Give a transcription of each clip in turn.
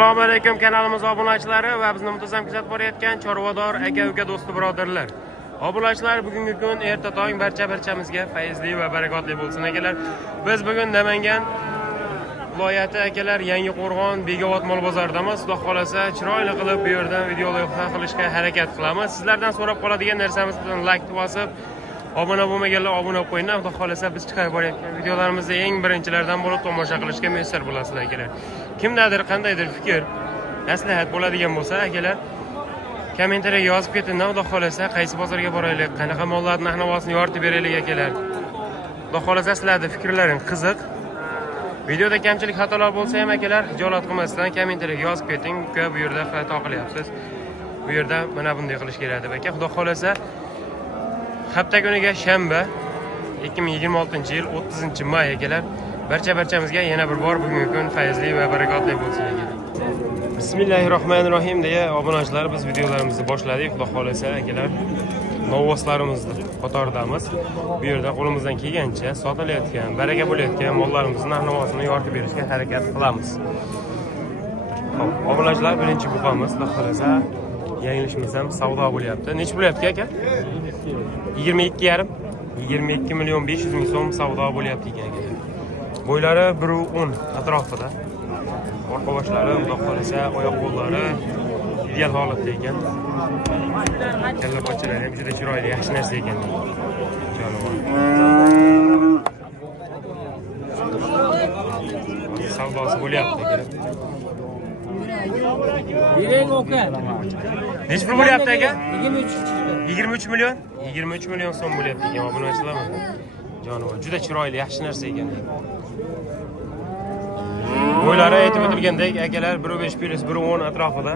Assalomu alaykum kanalimiz obunachilari va bizni muntazam kuzatib borayotgan chorvador aka-uka do'sti birodarlar. Obunachilar, bugungi kun erta tong barchamizga fayzli va barakotli bo'lsin akalar. Biz bugun Namangan viloyati akalar Yangiqo'rg'on Begobod mol bozoridamiz. Xudo xolasa chiroyli qilib bu yerdan video loyiha qilishga harakat qilamiz. Sizlardan so'rab qoladigan narsamiz bilan like bosib, obuna bo'lmaganlar obuna bo'lib qo'yinglar. Xudo xolasa biz chiqarib borayotgan videolarimizni eng birinchilardan bo'lib tomosha qilishga muyassar bo'lasizlar akalar. Kimdadir qandaydir fikr, maslahat bo'ladigan bo'lsa akalar, kommentariyaga yozib ketinglar. Xudo xolasa qaysi bozorga boraylik, qanaqa mollarning narx-navosini yoritib beraylik akalar. Xudo xolasa sizlarning fikrlaringiz qiziq. Videoda kamchilik xatolar bo'lsa ham akalar, hijolat qilmasdan kommentariyaga yozib keting. Bu yerda xato qilyapsiz. Bu yerda mana bunday qilish kerak deb aka. Xudo xolasa hafta kuniga shanba 2026-yil 30-may akalar. Barchamizga yana bir bor bugungi kun fayzli va barakotli bo'lsin akalar. Bismillahirrohmanirrohim deya obunachilar biz videolarimizni boshladik. Xudo xolasa akalar, novvoslarimizni qatoridamiz. Bu yerda qo'limizdan kelgancha sotilayotgan, baraka bo'layotgan mollarimizni narx-navosini yoritib berishga harakat qilamiz. Xo'p, obunachilar, birinchi buqamiz xudo xolasa yanglishmasam savdo bo'lyapti. Nech bo'lyapti aka? 22,5 22 million 500 ming so'm savdo bo'lyapti ekan aka. Bo'ylari 1.10 atrofida. Orqa boshlari, xudo xolasa oyoq qo'llari ideal holatda ekan. Kalla pochchalari ham juda chiroyli, yaxshi narsa ekan. Jonivor. Savdosi bo'lyapti aka. Bering oka. Nech pul bo'lyapti aka? 23 million. 23 million so'm bo'lyapti ekan obunachilarmi? Jonivor, juda chiroyli, yaxshi narsa ekan. Bo'ylari aytib o'tilgandek akalar 1.5 plus 1.10 atrofida.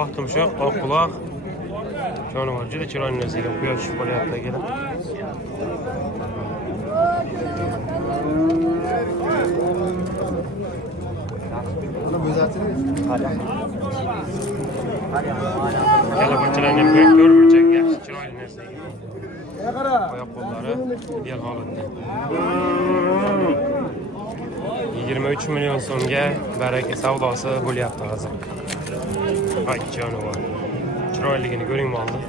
Oq tumshuq, oq quloq. Jonivor, juda chiroyli narsa ekan. Quyosh tushib qolyapti akalar. Kalla pochchalarni ham ko'r burchak, yaxshi chiroyli narsa ekan. Oyoq qo'llari ideal holatda. 23 million so'mga baraka savdosi bo'lyapti hozir. Ay jonivor. Chiroyligini ko'ring molni.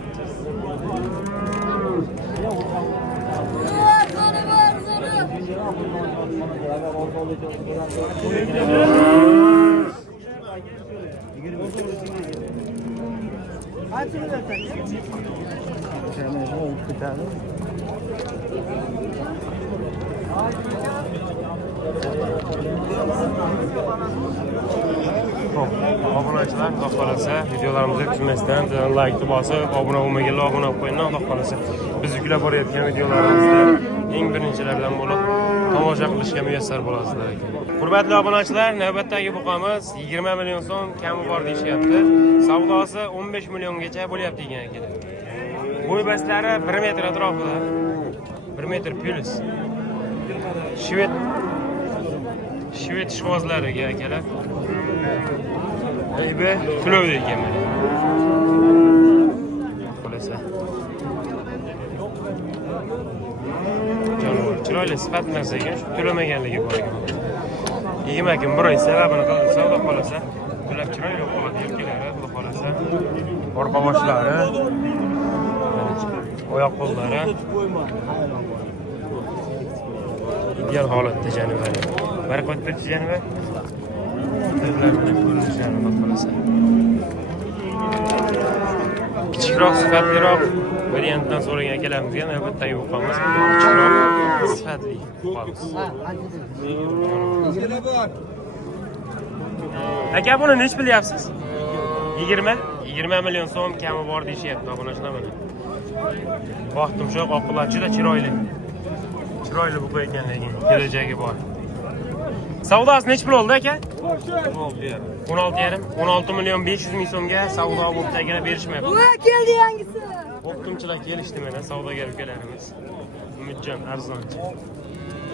Obunachilar, xudo xolasa videolarimizni tushunmasdan like bosib, obuna bo'lmaganlar obuna bo'lib qo'yinglar. Xudo xolasa biz yuklab borayotgan videolarimizda eng birinchilardan bo'lib tomosha qilishga muyassar bo'lasizlar ekan. Hurmatli obunachilar, navbatdagi buqamiz 20 million so'm kami bor deyishyapti. Savdosi 15 milliongacha bo'lyapti ekan akalar. Bo'y bastlari 1 metr atrofida. 1 metr plus. Shved ishqibozlariga akalar. Aybi to'lovdi ekan mana. Xolasa. Jonivor, chiroyli sifat narsa ekan, shu to'lamaganligi bor ekan. Yegimakim bir oy sababini qilsa, xudo xolasa, to'lab chiroyli qoladi yelkalari, xudo xolasa. Orqa boshlari, oyoq qo'llari ideal holatda janivar. Barakot bersin janivar. Kichikroq, sifatliroq variantdan so'ragan akalarimizga navbatdagi buqamiz kichikroq, sifatli buqamiz. Aka, buni nech bilyapsiz? 20 million so'm kami bor deyishyapti obunachilar mana. Oq tumshuq, oq quloq juda chiroyli. Chiroyli buqa ekan, lekin kelajagi bor. Savdosi nech pul oldi aka? 16 million 500 ming so'mga savdo bo'lib aka berishmayapti. Voy, keldi yangisi. O'qituvchilar kelishdi mana savdogar ukalarimiz. Umidjon arzonchi.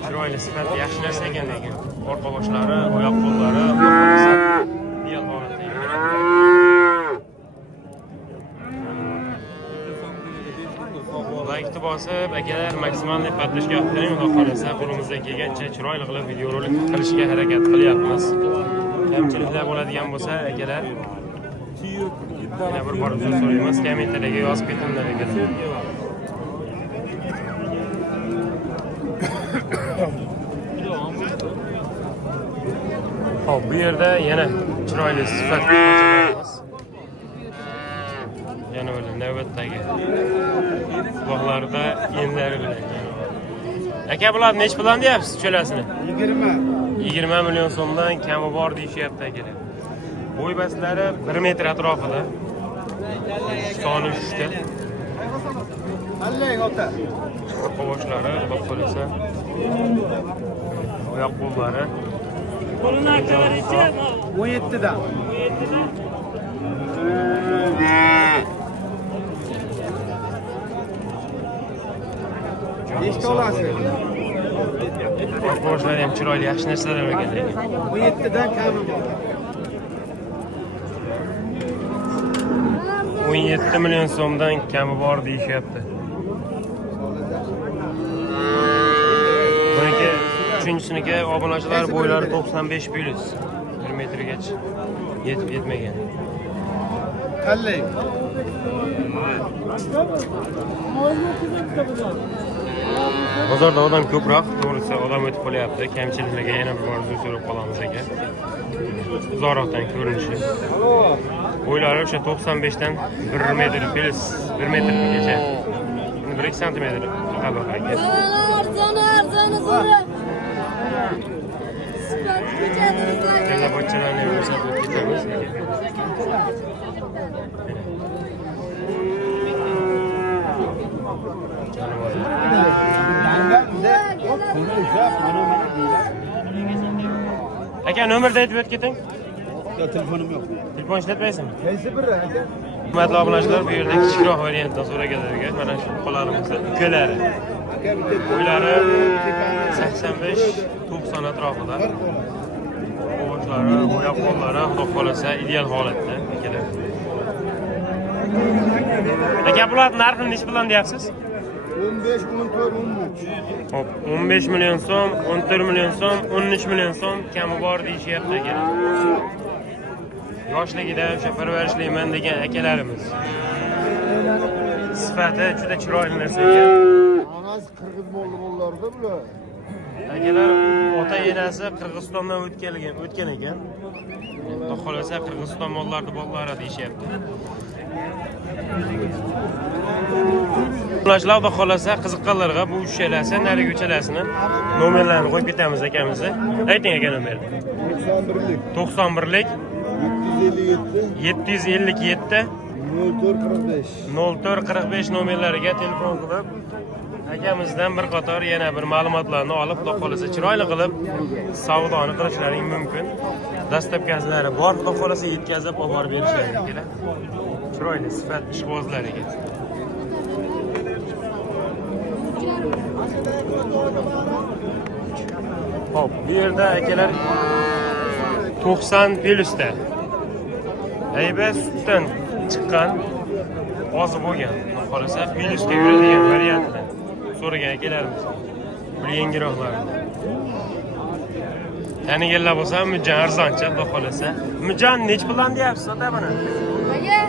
Chiroyli sifatli yaxshi narsa ekan lekin. Orqa boshlari, oyoq qo'llari, ideal holatda ekan. like biletni bosib, akalar maksimalniy patlashga qiling. Xudo xolasa qo'limizdan kelgancha chiroyli qilib videorolik qilishga harakat qilyapmiz. Kamchiliklar bo'ladigan bo'lsa, akalar yana bir bor uzr so'raymiz. Kommentarlarga yozib ketinglar akalar. Hop, bu yerda yana chiroyli sifatli qochalarimiz. Yana böyle navbatdagi quloqlarida enlari bilan. Aka, bular nech puldan deyapsiz cho'lasini? 20 million so'mdan kami bor deyishyapti akalar. Bo'y baslari 1 metr atrofida. Soni 3 ta. Hallang ota. Qovoshlari, qo'lasa. Oyoq qo'llari. Qo'lini akalaricha 17 dan. Nechta olasiz? Qovoshlari ham chiroyli, yaxshi narsalar ekan. 17 dan kami bor. 17 million so'mdan kami bor deyishyapti. Buniki uchinchisiniki obunachilar bo'ylari 95 plus 1 metrgacha yetib yetmagan. Hallang. Bozorda odam ko'proq, to'g'risi odam o'tib qolyapti. Kamchiliklarga yana bir bor uzr so'rab qolamiz aka. Uzoqroqdan ko'rinishi. Bo'ylari o'sha 95 dan 1 metr plus 1 metrgacha. 1 sm qaba aka. arzoni zo'ra. Yana bochalarni ko'rsatib ketamiz. Aka, nomerni aytib o'tketing. Telefonim yo'q. Telefon ishlatmaysizmi? Qaysi biri aka? Hurmatli obunachilar, bu yerda kichikroq variantdan so'raganlarga mana shu qo'larimizda ukalari. Aka bitta Bo'ylari 85-90 atrofida. Qovoshlari, oyoq qo'llari xudo xolasa ideal holatda akalar. Aka, bular narxini nech bilan deyapsiz? 15, 14, 13. Hop, 15 million so'm, 14 million so'm, 13 million so'm kami bor deyishyapti aka. Yoshligida o'sha parvarishlayman degan akalarimiz. Sifati juda chiroyli narsa ekan. Onasi qirg'iz mollarda bular. Akalar ota enasi Qirg'izistondan o'tgan ekan. Xudo xolasa Qirg'iziston mollarida bolalari deyishyapti. Ularlar xudo xolasa qiziqqanlarga bu uchalasi, narigi uchalasini nomerlarini qo'yib ketamiz akamizni. Ayting aka nomerni. 91lik 91lik 757 757 0445. 0445 nomerlariga telefon qilib akamizdan bir qator yana bir ma'lumotlarni olib, xudo xolasa chiroyli qilib savdoni qilishlaring mumkin. Dastlabkilari bor, xudo xolasa yetkazib olib borib berishadi akalar. Chiroyli sifat ishqibozlariga. Hop, bu yerda akalar 90 plusda. Ayba sutdan chiqqan ozi bo'lgan. Xolasa plusga yuradigan variantda so'ragan akalarimiz. Bu yengilroqlar. Taniganlar bo'lsa, Mujan arzoncha, xudo xolasa. Mujan nech puldan deyapsiz ota buni? Aka,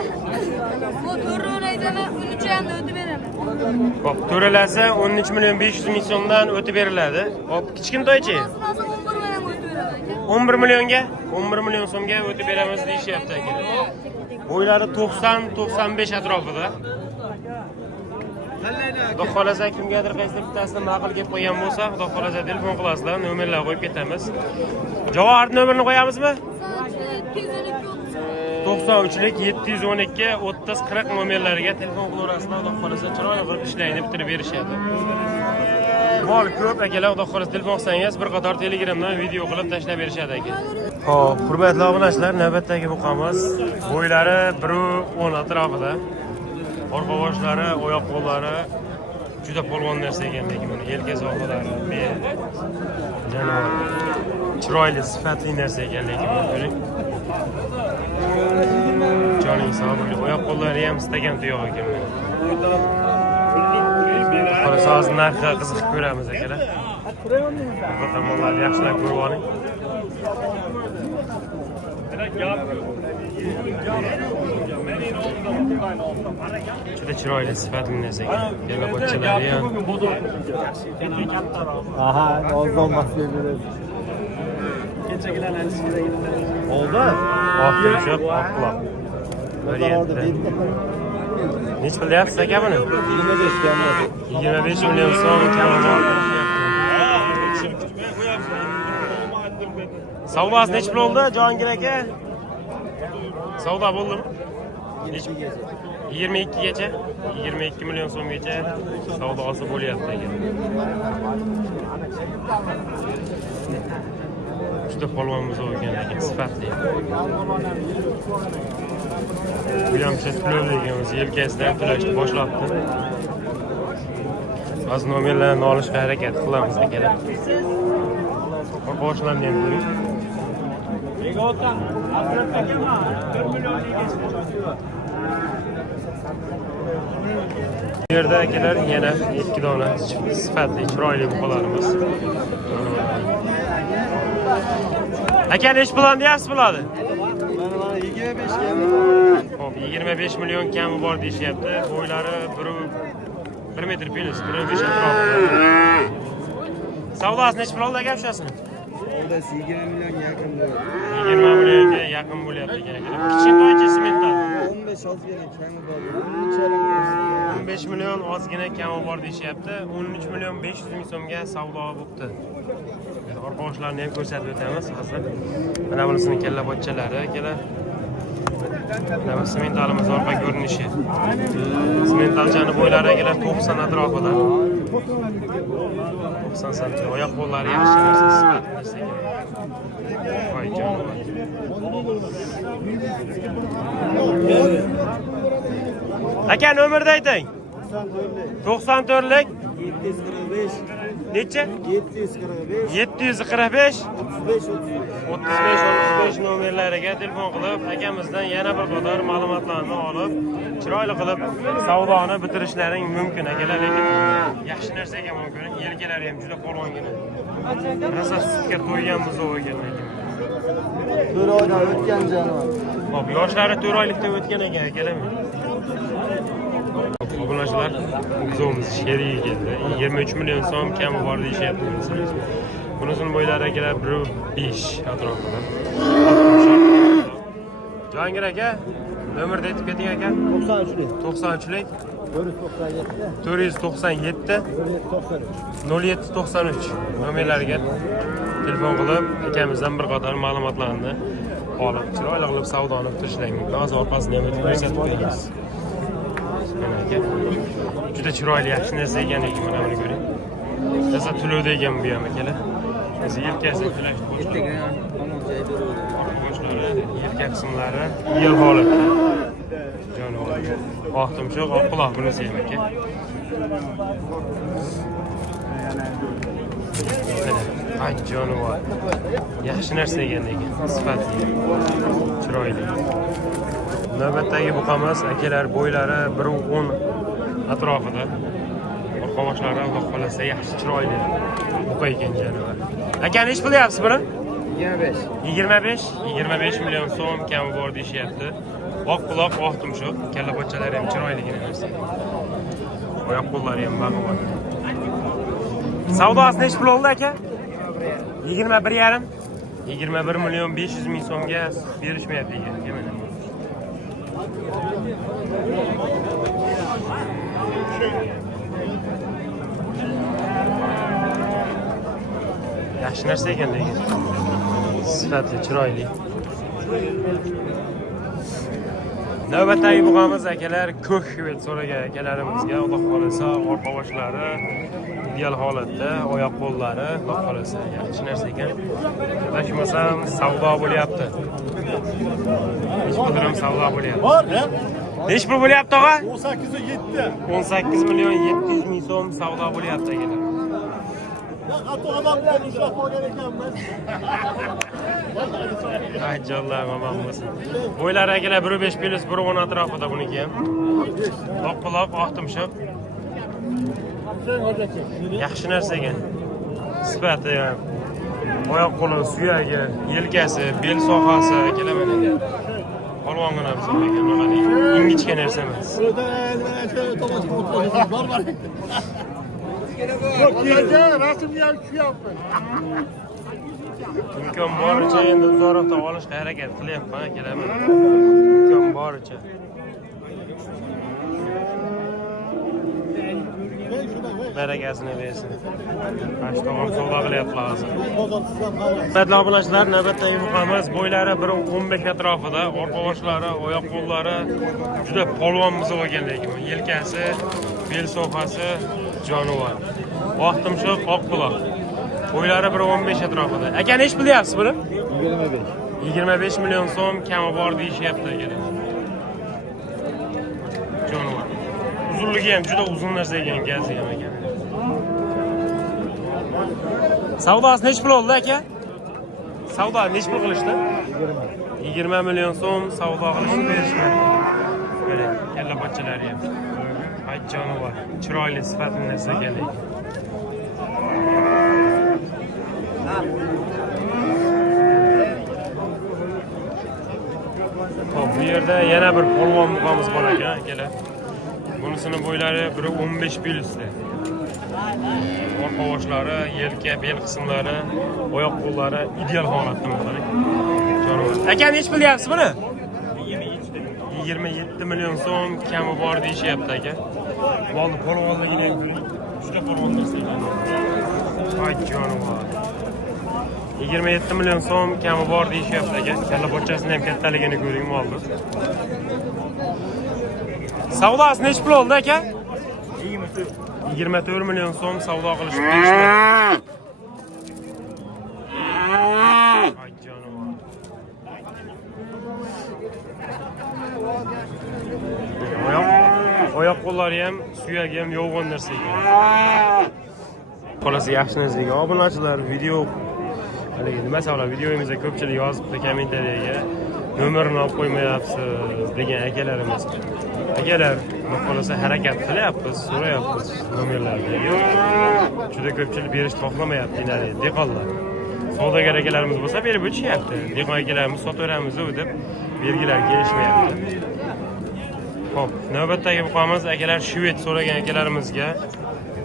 bu turni aytaman, 13 hamda o'tib beraman. Hop, to'ralasa 13 million 500 ming so'mdan o'tib beriladi. Hop, kichkintoychi? 11 million o'tib beraman aka. 11 millionga, 11 million so'mga o'tib beramiz deyishyapti akalar. Bo'ylari 90-95 atrofida. Xudo xolasa kimgadir qaysi bittasini ma'qul kelib qo'ygan bo'lsa, xudo xolasa telefon qilasizlar, nomerlar qo'yib ketamiz. Javohar nomerini qo'yamizmi? 93lik 712 30 40 nomerlariga telefon qilaverasizlar, xudo xolasa chiroyli qilib ishlayni bitirib berishadi. Mol ko'p akalar, xudo xolasa telefon qilsangiz bir qator Telegramdan video qilib tashlab berishadi aka. Xo'p, hurmatli obunachilar, navbatdagi buqamiz bo'ylari 1.10 atrofida. Orqa boshlari, oyoq qo'llari juda polvon narsa ekan, lekin buni yelka sohilari, jonivor. Chiroyli, sifatli narsa ekan, lekin buni joning sog' bo'ling. Oyoq qo'llari ham stakan tuyoq ekan. Qolasa hozir narxi qiziqib ko'ramiz akalar. Bu tomonlar yaxshilab ko'rib oling. Juda chiroyli sifatli narsa ekan. Kalla pochchalari ham. Aha, ozdan bahsediyoruz. Oldu. Oqtirishib, oqquloq. Necha pul deyapsiz aka buni? 25 million so'm kami bor. Savdosi necha pul oldi Jahongir aka? Savdo bo'ldimi? 22 gacha, 22 million so'mgacha savdosi bo'lyapti ekan. Juda polvonimiz bo'lgan ekan, sifatli. Bu ham ekanmiz, yelkasidan tulashni boshlabdi. Hozir nomerlarni olishga harakat qilamiz akalar. Boshlarni ham ko'ring. Bu yerda akalar yana 2 dona sifatli, chiroyli buqalarimiz. Aka nechi pul deyapsiz bularni? 25 kami. Hop, 25 million kami bor deyishyapti. Bo'ylari 1 metr plus, 1.5 atrofida. Savdosi nechi pul oldi aka shosini? Savdosi 20 million yaqin bo'ldi. 20 millionga yaqin bo'lyapti ekan akalar. Kichkintoycha sementdan 15 ozgina kami bor. 15 million ozgina kami bor deyishyapti. 13 million 500 ming so'mga savdo bo'libdi. Orqa boshlarni ham ko'rsatib o'tamiz hozir. Mana bunisini kalla pochchalari akalar. Mana sementalimiz orqa ko'rinishi. Sementalchani bo'ylari akalar 90 atrofida. 90 cm. Oyoq qo'llari yaxshi narsa sifatli. Voy jonim. Aka nomerni ayting. 94lik 745 necha? 745 745 35 nomerlariga telefon qilib, akamizdan yana bir qator ma'lumotlarni olib, chiroyli qilib savdoni bitirishlaring mumkin akalar, lekin yaxshi narsa ekan bu ko'ring, yelkalari ham juda polvongina. Rosa sutga to'ygan buzoq ekan lekin. 4 oydan o'tgan janob. Hop, yoshlari 4 oylikda o'tgan ekan akalar. Obunachilar buzoqimiz sheriga keldi. 23 million so'm kami bor deyishyapti. Bunisini bo'ylari akalar 1.5 atrofida. Jahongir aka, nomerni aytib keting aka. 93lik 497 0793 nomerlariga telefon qilib, akamizdan bir qator ma'lumotlarni olib, chiroyli qilib savdoni bitirishlang mumkin. Hozir orqasini ham ko'rsatib qo'yamiz. Mana aka. Juda chiroyli, yaxshi narsa ekan lekin mana buni ko'ring. Rosa tuluvda ekan bu ham akalar. Biz yelkasini tulashni boshladik. Yelka qismlari yel holatda. Jonivor. Oq tumshuq, oq quloq bunisi ham aka. Ay jonivor. Yaxshi narsa ekan lekin, sifatli, chiroyli. Navbatdagi buqamiz akalar bo'ylari 1.10 atrofida. Orqa boshlari Alloh xolasa yaxshi chiroyli buqa ekan jonivor. Aka nechi pul deyapsiz buni? 25 million so'm kami bor deyishyapti. Oq quloq, oq tumshuq, kalla pochchalari ham chiroyligina narsa. Oyoq qo'llari ham bag'on. Savdosi nechi pul oldi aka? 21,5. 21 million 500 ming so'mga berishmayapti ekan. Yaxshi narsa ekan lekin. Sifatli, chiroyli. Navbatdagi buqamiz akalar ko'k shvet so'ragan akalarimizga Alloh xolasa orqa boshlari ideal holatda, oyoq qo'llari Alloh xolasa yaxshi narsa ekan. Adashmasam savdo bo'lyapti. Hech qadar ham savdo bo'lyapti. Nechi pul bo'lyapti og'a? 18 million 700 ming so'm savdo bo'lyapti akalar. Ay jonlar, mamam bo'lsin. Bo'ylari akalar 1.5 plus 1.10 atrofida buniki ham. Oq quloq, oq tumshuq. Yaxshi narsa ekan. Sifati ham. Oyoq qo'li, suyagi, yelkasi, bel sohasi kelaman ekan. Polvongina misol ekan, ingichka narsa emas. Imkon boricha endi uzoqroqda olishga harakat qilyapman, kelaman. Imkon boricha. Barakasini bersin. Mana tomon savdo qilyapti hozir. Hurmatli obunachilar, navbatdagi muqamiz bo'ylari 1.15 atrofida, orqa boshlari, oyoq qo'llari juda polvon misol ekan lekin. Yelkasi, bel sohasi jonivor. Vaqtimshoq oq quloq. Bo'ylari 1.15 atrofida. Aka nech bilyapsiz buni? 25. 25 million so'm kami bor deyishyapti aka. Jonivor. Uzunligi ham juda uzun narsa ekan, gazi ham ekan. Savdosi nech pul oldi aka? Savdo nech pul qilishdi? 20 million so'm savdo qilishni berishmoqda. Mana kalla bachchalari ham. Ay jonivor, chiroyli sifatli narsa ekan lekin. Xo'p, bu yerda yana bir polvon muqamiz bor ekan, akalar. Bunisini bo'ylari 1.15 plyusda. Orqa boshlari, yelka, bel qismlari, oyoq qo'llari ideal holatda bo'ladi. Jonivor. Aka nech bilyapsiz buni? 27 million so'm kami bor deyishyapti aka. Bo'ldi, polvonligini ham juda polvon narsa ekan. Ay jonivor. 27 million so'm kami bor deyishyapti aka. Kalla bochasini ham kattaligini ko'ring bo'ldi. Savdosi nech pul oldi aka? 24 million so'm savdo qilishni berishmoqda. Ay jonivor. Oyoq qo'llari ham, suyagi ham yo'g'on narsa ekan. Xullas yaxshi narsa ekan. Obunachilar, video haligi nima savol, videomizda ko'pchilik yozibdi kommentariyaga. Nomerini olib qo'ymayapsiz degan akalarimiz. Akalar, qolsa harakat qilyapmiz, so'rayapmiz nomerlarni. Juda ko'pchilik berishni xohlamayapti, dehqonlar. Savdogar akalarimiz bo'lsa berib o'tishyapti. Dehqon akalarimiz sotaveramiz deb belgilar kelishmayapti. Xo'p, navbatdagi buqamiz akalar shved so'ragan akalarimizga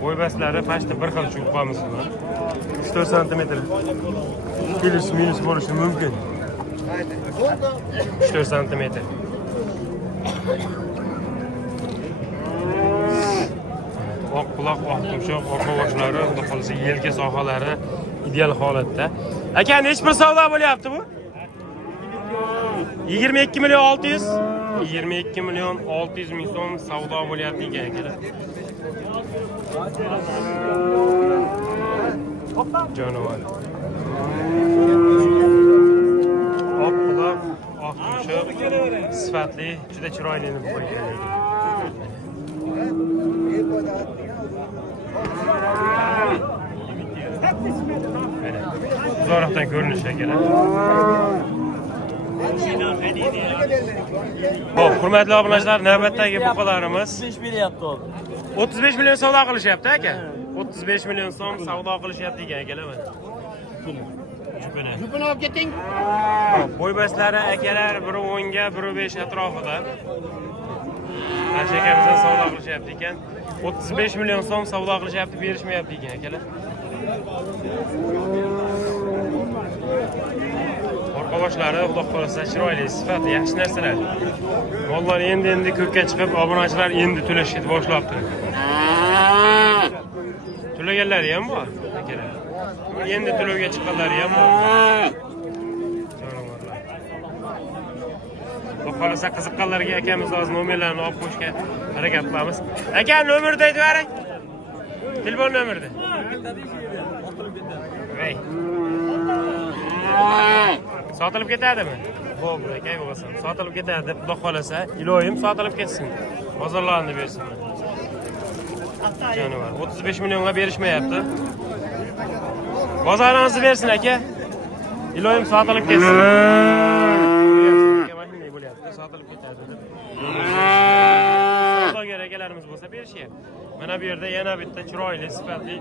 bo'ybaslari pashta bir xil shu buqamiz bilan 4 sm plus minus bo'lishi mumkin. 4 sm. Oq quloq, oq tumshoq, orqa boshlari, xudo qolsa yelka sohalari ideal holatda. Aka, nech pul savdo bo'lyapti bu? 22 million 600. 22 million 600 ming so'm savdo bo'lyapti ekan akalar. Jonivor. Oq quloq, oq tumshoq, sifatli, juda chiroyli bo'lgan. Uzoqdan ko'rinishi akalar. Xo'p, hurmatli obunachilar, navbatdagi buqalarimiz 35 million savdo qilishyapti aka. 35 million so'm savdo qilishyapti ekan akalar mana. Jupini olib keting. Bo'ybaslari akalar 1.10 ga 1.5 atrofida. Ashakamizdan savdo qilishyapti ekan. 35 million so'm savdo qilishyapti, berishmayapti ekan akalar. Orqa boshlari xudo xolasa chiroyli, sifati yaxshi narsalar. Mollar endi ko'kka chiqib, obunachilar endi to'lashni boshlabdi. To'laganlari ham bor akalar. Endi to'lovga chiqqanlari ham bor. Jonivorlar. Xudo xolasa qiziqqanlarga akamiz hozir nomerlarini olib qo'yishga harakat qilamiz. Aka, nomerni aytib bering. Telefon nomerni. Hey. Sotilib ketadimi? Bo'pti, aka, bo'lsa. Sotilib ketadi deb xudo xolasa, iloyim sotilib ketsin. Bozorlarni bersin. Jonivor 35 millionga berishmayapti. Bozoringizni bersin aka. Iloyim sotilib ketsin. Mashina bo'lyapti, sotilib ketadi deb. Savdogar akalarimiz bo'lsa berishyapti. Mana bu yerda yana bitta chiroyli, sifatli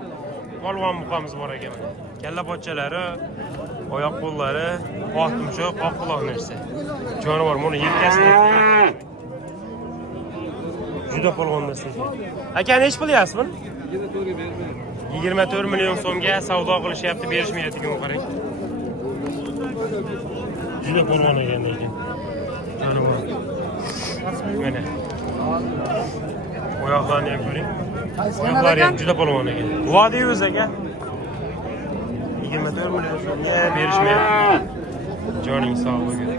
polvon buqamiz bor ekan. Kalla pochchalari, oyoq qo'llari, oq tumshuq, oq quloq narsa. Jonivor buni yelkasida. Juda polvon narsa. Aka nech qilyapsiz buni? 24 million so'mga savdo qilishyapti, berishmayapti ekan qarang. Juda polvon ekan lekin. Jonivor. Mana. Oyoqlarni ham ko'ring. Oyoqlari ham juda polvon ekan. Vodiyuz aka. 24 million so'mga berishmayapti. Joning sog' bo'lsin.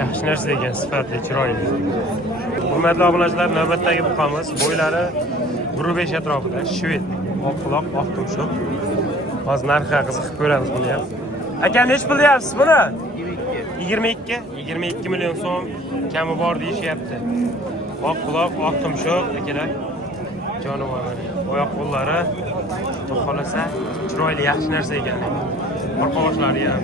Yaxshi narsa ekan, sifatli, chiroyli. Hurmatli obunachilar, navbatdagi buqamiz bo'ylari 1.5 atrofida, shved, oq quloq, oq tumshuq. Hozir narxiga qiziqib ko'ramiz buni ham. Aka nech pul deyapsiz buni? 22 million so'm kami bor deyishyapti. Oq quloq, oq tumshuq akalar. Jonivor mana. Oyoq qo'llari xohlasa chiroyli, yaxshi narsa ekan. Orqa boshlari ham.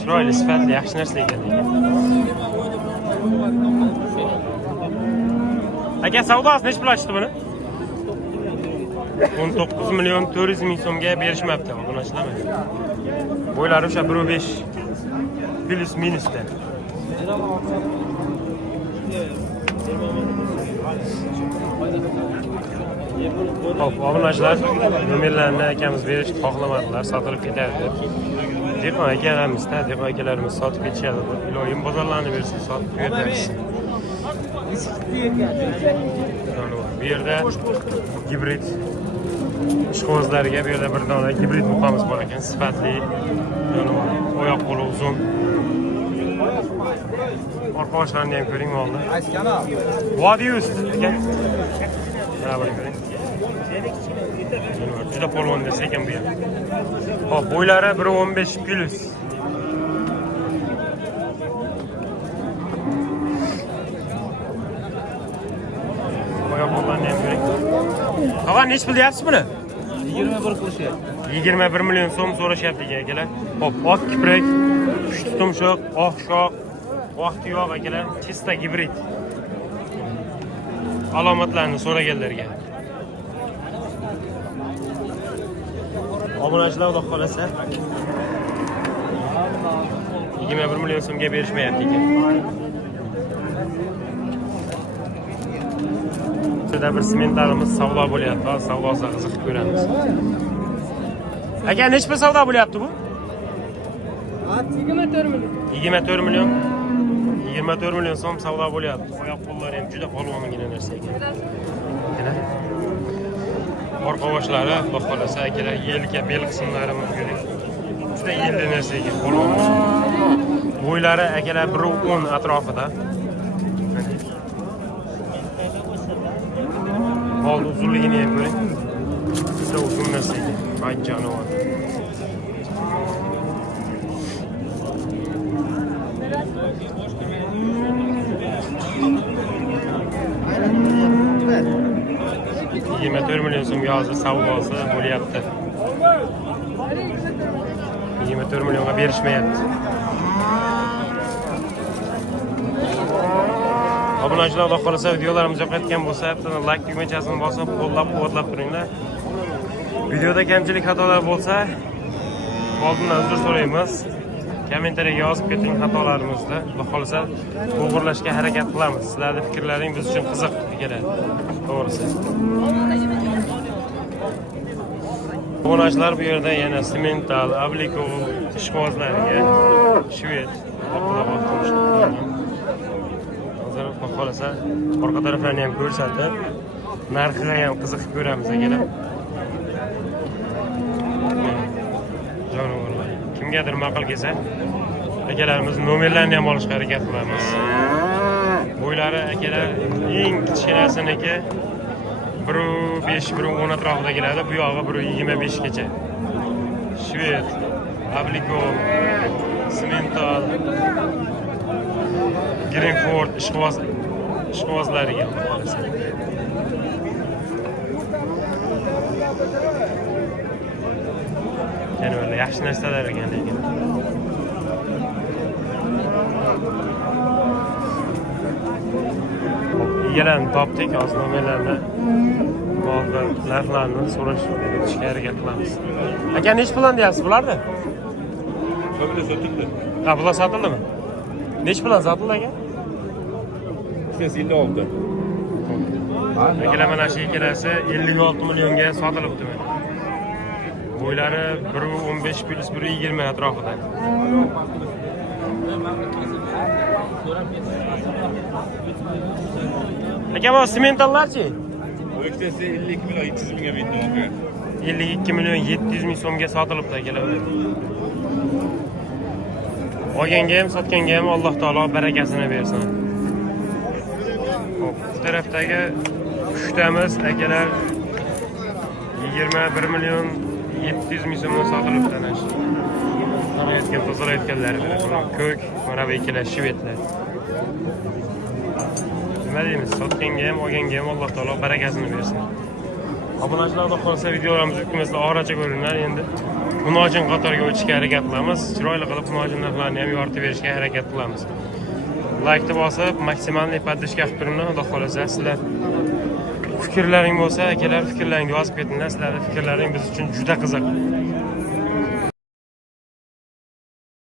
Chiroyli, sifatli, yaxshi narsa ekan. Aka savdosi nech pul ochdi buni? 19 million 400 ming so'mga berishmabdi, obunachilar. Bo'ylari o'sha 1.5 plus minusda. Hop, obunachilar nomerlarini akamiz berishni xohlamadilar, sotilib ketadi. Dehqon akalarimiz-da, dehqon akalarimiz sotib ketishadi. Iloyim bozorlarni bersin, sotib beramiz. Bu yerda gibrid ishqibozlarga bu yerda bir dona gibrid buqamiz bor ekan, sifatli, oyoq qo'li uzun. Orqa boshlarini ham ko'ring molni. Vodiyuz ekan. Mana buni ko'ring. Juda polvon narsa ekan bu yer. Hop, bo'ylari 1.15 plus. Oyoq qo'llarni ham ko'ring. Tog'a nech pul deyapsiz buni? 21 qilishyapti. 21 million so'm so'rashyapti akalar. Hop, oq kiprik, pushti tumshuq, oq shoq, oq tuyoq akalar, chista gibrid. Alomatlarni so'raganlarga. Obunachilar Xudo xolasa 21 million so'mga berishmayapti ekan. Burada bir simentlarimiz savdo bo'lyapti. Savdosi qiziqib ko'ramiz. Aka nech pul savdo bo'lyapti bu? 24 million. 24 million. 24 million so'm savdo bo'lyapti. Oyoq qo'llari ham juda polvongina narsa ekan. Orqa boshlari Xudo xolasa akalar, yelka, bel qismlari mumkin. Juda yelli narsa ekan, polvon. Bo'ylari akalar 1.10 atrofida. Hol uzunligini ham ko'ring. Juda uzun narsa ekan. Ay jonivor. Yirmi 24 million so'mga hozir savdosi bo'lyapti. 24 millionga berishmayapti. Obunachilar Xudo xolasa videolarimiz yoqayotgan bo'lsa, like tugmachasini bosib, qo'llab-quvvatlab turinglar. Videoda kamchilik xatolar bo'lsa, oldindan uzr so'raymiz. Kommentariyaga yozib keting xatolarimizni. Xudo xolasa to'g'rilashga harakat qilamiz. Sizlarning fikrlaringiz biz uchun qiziq keladi. To'g'risi. Obunachilar bu yerda yana simental, ablikov ishqibozlariga shved Xudo xolasa orqa taraflarni ham ko'rsatib, narxiga ham qiziqib ko'ramiz akalar. Jonivorlar. Kimgadir ma'qul kelsa, akalarimiz nomerlarini ham olishga harakat qilamiz. Bo'ylari akalar eng kichkinasiniki biri 5, biri 10 atrofida keladi. Bu yog'i biri 25 gacha. Shved, Abliko, Simental, Greenford ishqibozlariga qolsa. Yana o'la yaxshi narsalar ekan lekin. Egalarni topdik, hozir nomerlarni narxlarni so'rashga harakat qilamiz. Aka, nech puldan deyapsiz bularni? Bular sotildi. Ha, bular sotildimi? Nech puldan sotildi aka? 256. Akalar, mana shu ikkalasi 56 millionga sotilibdi mana. Bo'ylari 1.15 plus 1.20 atrofida. Aka, bu simentallarchi? O ikkitasi 52 million 700 mingga bitdi. 52 million 700 ming so'mga sotilibdi akalar. Olganga ham, sotganga ham Alloh taolo barakasini bersin. Xo'p, bu tarafdagi uchtamiz akalar 21 million 700 ming so'mga sotilibdi ana shu. Qarayotgan, tozalayotganlari bilan ko'k, mana bu ikkalar shvedlar. Nima deymiz? Sotganga ham, olganga ham Alloh taolo barakasini bersin. Obunachilarga qolsa videolarimizni hukmimizda oracha ko'ringlar. Endi munojin qatoriga o'tishga harakat qilamiz. Chiroyli qilib munojin narxlarini ham yoritib berishga harakat qilamiz. Like bosib, maksimalniy podpishka qilib turinglar. Xudo xolasa sizlar fikrlaring bo'lsa, akalar fikrlaringni yozib ketinglar. Sizlarning fikrlaring biz uchun juda qiziq.